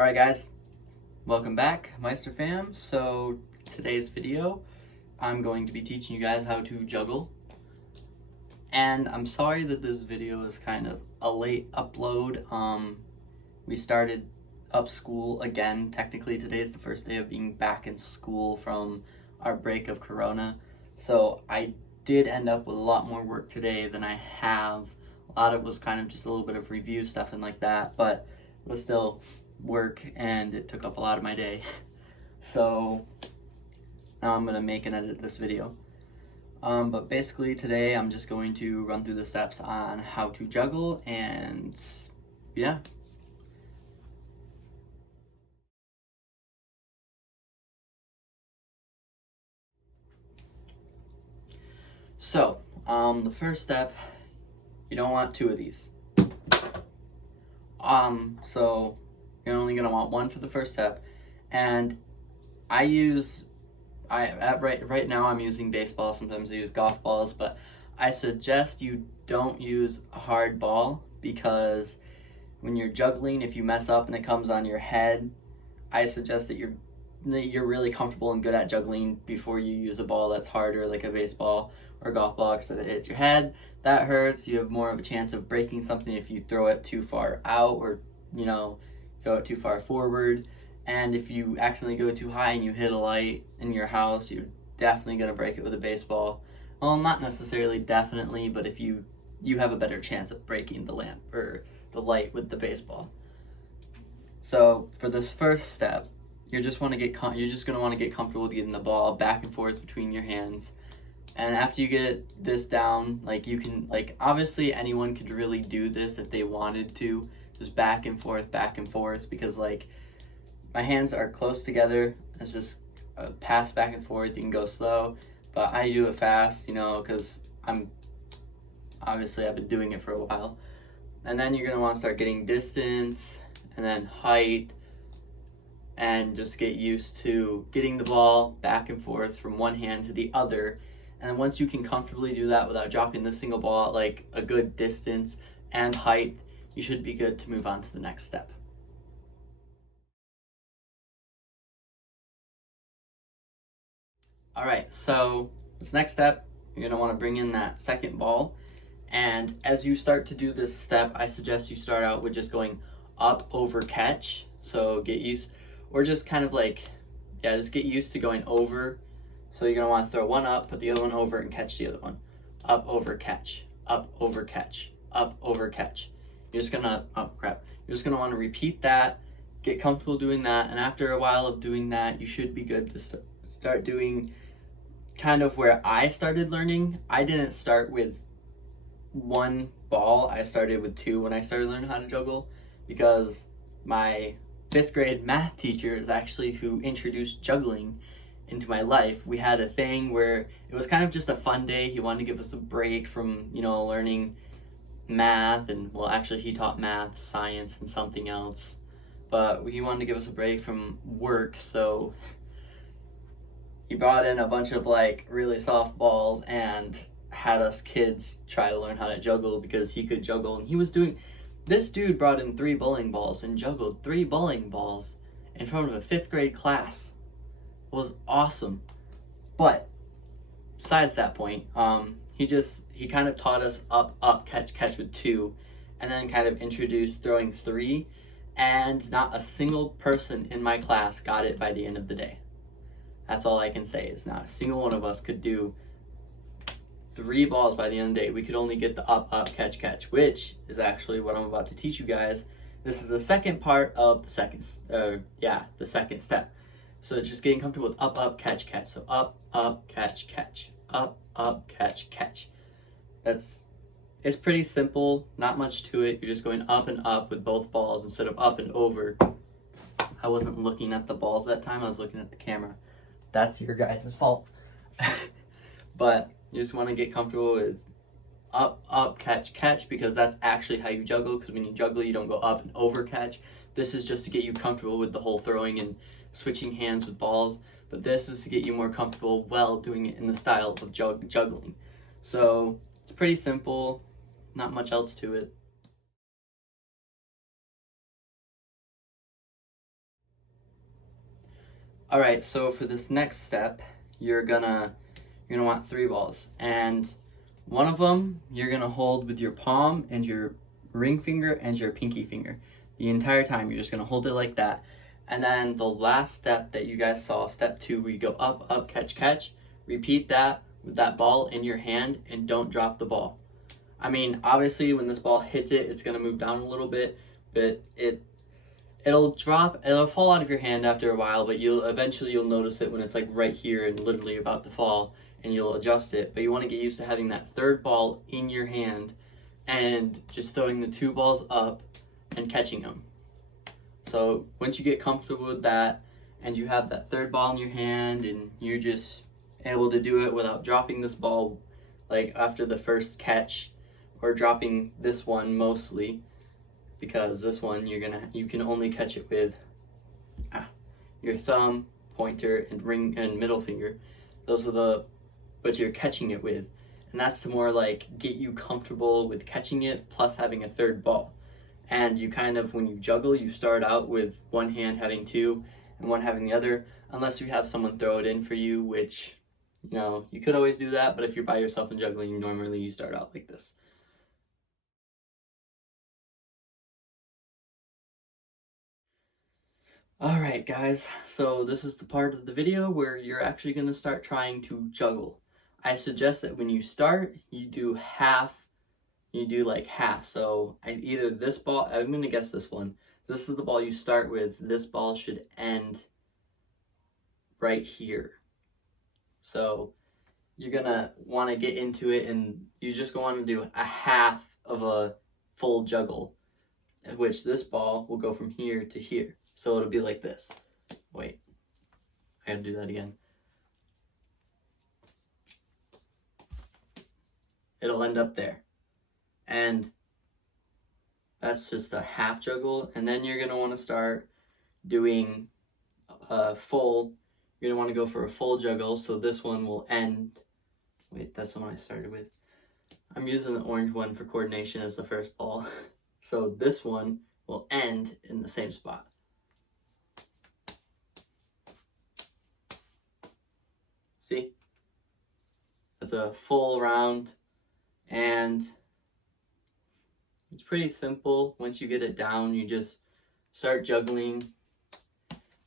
Alright guys, welcome back, Meister fam. So today's video, I'm going to be teaching you guys how to juggle. And I'm sorry that this video is kind of a late upload. We started up school again. Technically today is the first day of being back in school from our break of Corona. So I did end up with a lot more work today than I have. A lot of it was kind of just a little bit of review stuff and like that, but it was still work and it took up a lot of my day. So now I'm gonna make and edit this video. But basically today I'm just going to run through the steps on how to juggle, and yeah. So, the first step, you don't want two of these. So you're only gonna want one for the first step, and right now I'm using baseball. Sometimes I use golf balls, but I suggest you don't use a hard ball, because when you're juggling, if you mess up and it comes on your head, I suggest that you're really comfortable and good at juggling before you use a ball that's harder, like a baseball or a golf ball, because if it hits your head, that hurts. You have more of a chance of breaking something if you throw it too far out, or throw it too far forward. And if you accidentally go too high and you hit a light in your house, you're definitely going to break it with a baseball. Well, not necessarily definitely, but if you have a better chance of breaking the lamp or the light with the baseball. So for this first step, you're just going to want to get comfortable with getting the ball back and forth between your hands. And after you get this down, obviously anyone could really do this if they wanted to, just back and forth, because my hands are close together. It's just a pass back and forth. You can go slow, but I do it fast, because I've been doing it for a while. And then you're gonna want to start getting distance and then height, and just get used to getting the ball back and forth from one hand to the other. And then once you can comfortably do that without dropping the single ball at like a good distance and height, you should be good to move on to the next step. Alright, so this next step, you're going to want to bring in that second ball. And as you start to do this step, I suggest you start out with just going up, over, catch. So get used, or just kind of just get used to going over. So you're going to want to throw one up, put the other one over, and catch the other one. Up, over, catch. Up, over, catch. Up, over, catch. You're just going to, You're just going to want to repeat that, get comfortable doing that, and after a while of doing that, you should be good to start doing kind of where I started learning. I didn't start with one ball. I started with two when I started learning how to juggle, because my 5th grade math teacher is actually who introduced juggling into my life. We had a thing where it was kind of just a fun day. He wanted to give us a break from, learning math, and well, actually he taught math, science, and something else, but he wanted to give us a break from work, so he brought in a bunch of really soft balls and had us kids try to learn how to juggle, because he could juggle. And this dude brought in 3 bowling balls and juggled 3 bowling balls in front of a 5th grade class. It was awesome. But besides that point, he kind of taught us up, catch with 2, and then kind of introduced throwing 3, and not a single person in my class got it by the end of the day. That's all I can say, is not a single one of us could do 3 balls by the end of the day. We could only get the up, catch, which is actually what I'm about to teach you guys. This is the second part of the second step. So just getting comfortable with up, catch. So up, catch. Up, catch. It's pretty simple, not much to it. You're just going up and up with both balls instead of up and over. I wasn't looking at the balls that time, I was looking at the camera. That's your guys' fault. But you just want to get comfortable with up, catch, because that's actually how you juggle, because when you juggle, you don't go up and over catch. This is just to get you comfortable with the whole throwing and switching hands with balls, but this is to get you more comfortable while doing it in the style of juggling. So it's pretty simple, not much else to it. All right, so for this next step, you're gonna want 3 balls, and one of them you're gonna hold with your palm and your ring finger and your pinky finger. The entire time, you're just gonna hold it like that. And then the last step that you guys saw, step 2, where you go up, up, catch, catch, repeat that with that ball in your hand and don't drop the ball. I mean, obviously when this ball hits it, it's gonna move down a little bit, but it'll fall out of your hand after a while, but you'll notice it when it's like right here and literally about to fall, and you'll adjust it. But you want to get used to having that third ball in your hand and just throwing the 2 balls up and catching them. So once you get comfortable with that and you have that third ball in your hand and you're just able to do it without dropping this ball like after the first catch, or dropping this one mostly, because this one you can only catch it with your thumb, pointer, and ring and middle finger. Those are what you're catching it with, and that's to more like get you comfortable with catching it plus having a third ball. And you kind of, when you juggle, you start out with one hand having 2 and one having the other, unless you have someone throw it in for you, which, you know, you could always do that, but if you're by yourself and juggling, normally you start out like this. Alright guys, so this is the part of the video where you're actually going to start trying to juggle. I suggest that when you start, you do like half. So either this ball, I'm going to guess this one. This is the ball you start with. This ball should end right here. So you're going to want to get into it, and you just want to do a half of a full juggle, which this ball will go from here to here. So it'll be like this. Wait, I gotta do that again. It'll end up there. And that's just a half juggle. And then you're gonna wanna start doing a full, you're gonna wanna go for a full juggle. So this one will end, wait, that's the one I started with. I'm using the orange one for coordination as the first ball. So this one will end in the same spot. See? It's a full round, and it's pretty simple. Once you get it down, you just start juggling.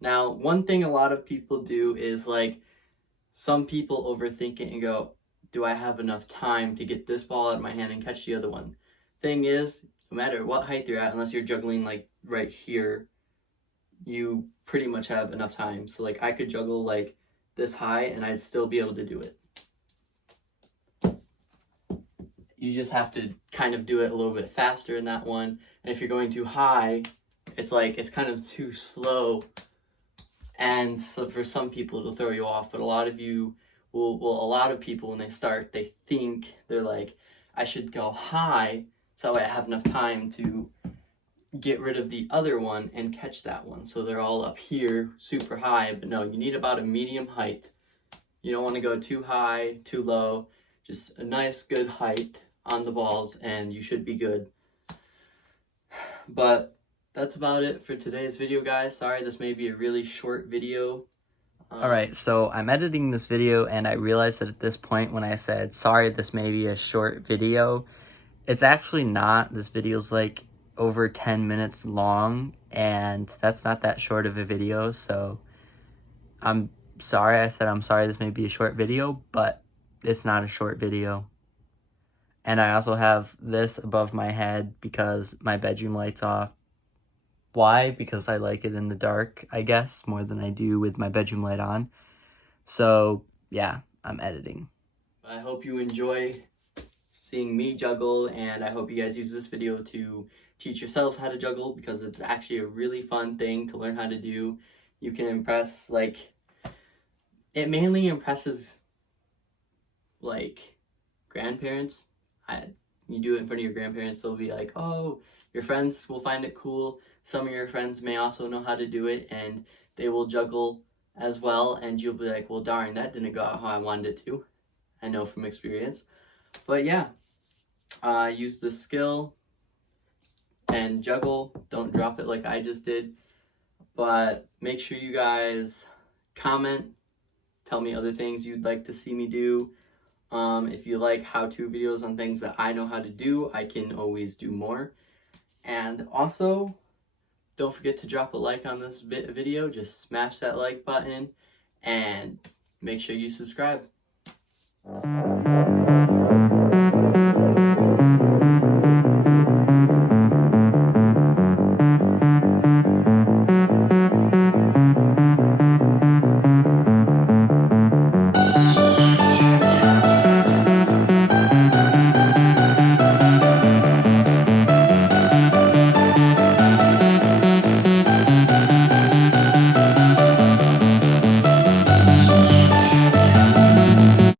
Now, one thing a lot of people do is, like, some people overthink it and go, do I have enough time to get this ball out of my hand and catch the other one? Thing is, no matter what height you're at, unless you're juggling like right here, you pretty much have enough time. So like I could juggle like this high and I'd still be able to do it. You just have to kind of do it a little bit faster in that one. And if you're going too high, it's kind of too slow. And so for some people it'll throw you off, but a lot of people when they start, they think they're like, I should go high so that way I have enough time to get rid of the other one and catch that one. So they're all up here super high, but no, you need about a medium height. You don't want to go too high, too low, just a nice good height on the balls and you should be good. But that's about it for today's video, guys. Sorry, this may be a really short video. Alright, so I'm editing this video and I realized that at this point when I said, sorry, this may be a short video, it's actually not. This video's like over 10 minutes long and that's not that short of a video, so I'm sorry. I said I'm sorry this may be a short video, but it's not a short video. And I also have this above my head because my bedroom light's off. Why? Because I like it in the dark, I guess, more than I do with my bedroom light on. So, yeah, I'm editing. I hope you enjoy seeing me juggle, and I hope you guys use this video to teach yourselves how to juggle, because it's actually a really fun thing to learn how to do. You can impress, like, it mainly impresses, like, grandparents. You do it in front of your grandparents, they'll be like, oh, your friends will find it cool. Some of your friends may also know how to do it, and they will juggle as well, and you'll be like, well, darn, that didn't go out how I wanted it to. I know from experience. But yeah, use the skill and juggle. Don't drop it like I just did. But make sure you guys comment, tell me other things you'd like to see me do. If you like how-to videos on things that I know how to do, I can always do more. And also, don't forget to drop a like on this video. Just smash that like button and make sure you subscribe.